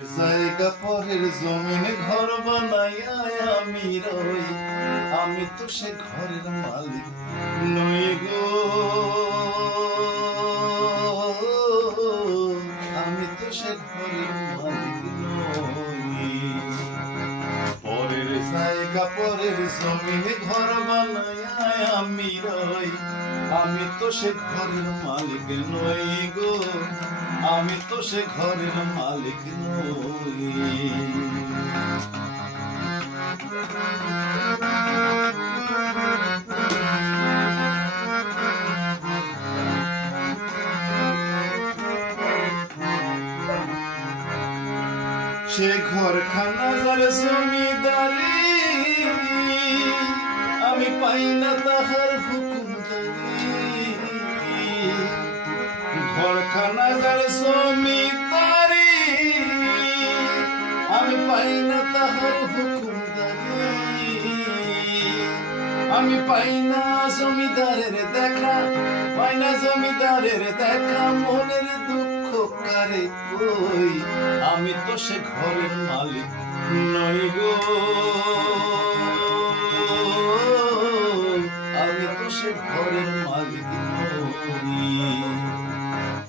জায়গা পরের জমিনে ঘর বানাইয়া আমি রই, আমি তো সে ঘরের মালিক নই গো। আমি তো সে ঘরের মালিক নই। পরের জায়গা পরের জমিনে ঘর বানাইয়া আমি রই, আমি তো সে ঘরের মালিক নই গো। আমি তো সে ঘরের মালিক নই। সে ঘরখানা যার জমিদারি, আমি পাই না তাহার হুকুমদারি। ঘরখানা যার জমিদারি, আমি পাই না তাহার হুকুমদারি। আমি পাই না জমিদারের দেখা, পাই না জমিদারের দেখা। মনের দুঃখ কারে কই, আমি তো সে ঘরের মালিক নই গো। আমি তো সে ঘরের মালিক নই।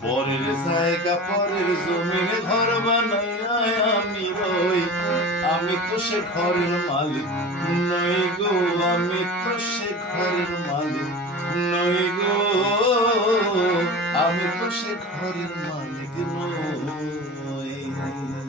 পরের জায়গা পরের জমিনে ঘর বানাইয়া আমি রই, আমি তো সে ঘরের মালিক নই গো। আমি তো সে ঘরের মালিক নই গো। আমি তো সে ঘরের মালিক নই।